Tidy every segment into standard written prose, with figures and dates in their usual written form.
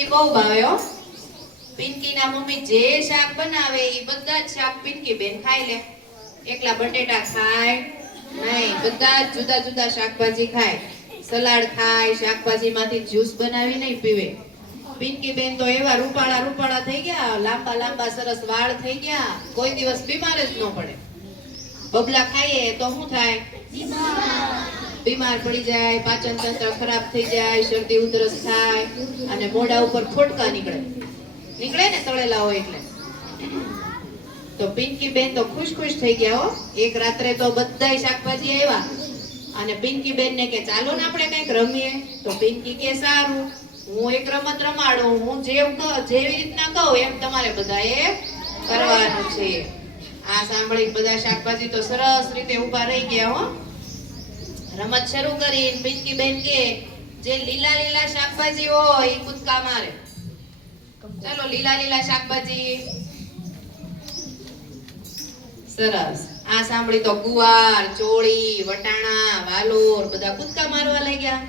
શાકભાજી બહુ ભાવે હો. પિંકી ના મમ્મી જે શાક બનાવે એ બધા જ શાક પિંકી બેન ખાઈ લે. એકલા બટેટા ખાય નહીં, બધા જ જુદા જુદા શાકભાજી ખાય. સલાડ ખાય, શાકભાજીમાંથી જ્યુસ બનાવી નહીં પીવે. પિંકી બેન તો એવા રૂપાળા રૂપાળા થઈ ગયા, લાંબા લાંબા સરસ વાળ થઈ ગયા, કોઈ દિવસ બીમાર જ ન પડે. બબલા ખાઈએ તો શું થાય? બીમાર પડી જાય, પાચન તંત્ર ખરાબ થઈ જાય, શરદી ઉધરસ થાય અને મોઢા ઉપર ફોડકા નીકળે ને તળેલા હોય એટલે. તો પિંકી બેન તો ખુશ ખુશ થઈ ગયા હો. એક રાત્રે તો બધાય શાકભાજી આવ્યા અને પિંકી બેન ને કે ચાલો ને આપણે કંઈક રમીએ. તો પિંકી કે સારું, હું એક રમત રમાડું, હું જેવી રીતના કહું એમ તમારે બધાએ કરવાનું છે. આ સાંભળીને બધા શાકભાજી તો સરસ રીતે ઊભા રહી ગયા હો. રમત શરૂ કરી. પિંકી બેન કે જે લીલા લીલા શાકભાજી હોય એ કૂદકા મારે. ચાલો લીલા લીલા શાકભાજી. સરસ. આ સાંભળી તો ગુવાર, ચોળી, વટાણા, વાલોર બધા કૂદકા મારવા લાગ્યા.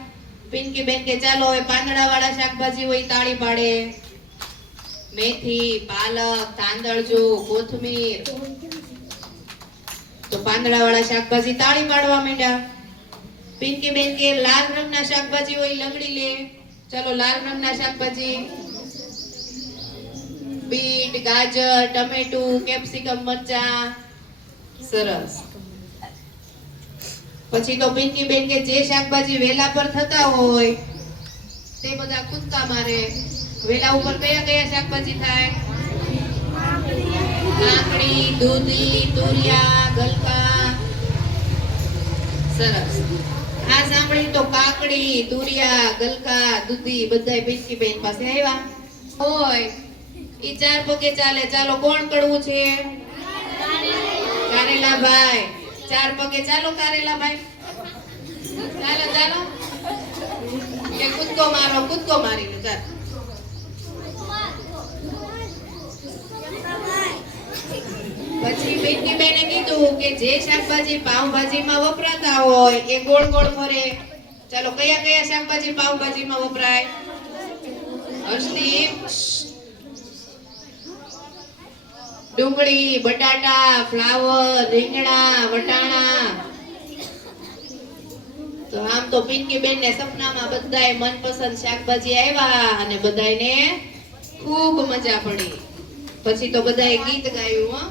પિંકી બેન કે ચાલો હવે પાંદડા વાળા શાકભાજી હોય તાળી પાડે. મેથી, પાલક, તાંદળજો, કોથમીર. તો પાંદડા વાળા શાકભાજી તાળી પાડવા માંડ્યા. પિંકી બેન કે લાલ રંગના શાકભાજી હોય લંગડી લે. ચાલો લાલ રંગના શાકભાજી. બીટ, ગાજર, ટમેટું, કેપ્સિકમ, મરચા. સરસ. પછી તો પિંકી બેન કે જે શાકભાજી વેલા પર થતા હોય તે બધા કૂદકા મારે. વેલા ઉપર કયા કયા શાકભાજી થાય? કાકડી, દૂધી, તુરિયા, ગલકા. સરસ. આ સાંભળી તો કાકડી, તુરિયા, ગલકા, દૂધી બધાય પિંકી બેન પાસે આવ્યા હોય. ઈ ચાર પગે ચાલે. ચાલો કોણ કડવું છે? કારેલા ભાઈ. ચાર પગે ચાલો કારેલા ભાઈ. ચાલો ચાલો કે કૂદકો મારો, કૂદકો મારીને ચાલ. પછી પિંકી બેને કીધું કે જે શાકભાજી પાવભાજીમાં વપરાતા હોય એ ગોળ ગોળ ફરે. ચાલો કયા કયા શાકભાજી પાવભાજીમાં વપરાય? હર્ષદીપ. ડુંગળી, બટાટા, ફ્લાવર, રીંગણા, વટાણા. તો આમ તો પિંકી બેન ને સપનામાં બધાય મનપસંદ શાકભાજી આવ્યા અને બધાયને ખૂબ મજા પડી. પછી તો બધાએ ગીત ગાયું.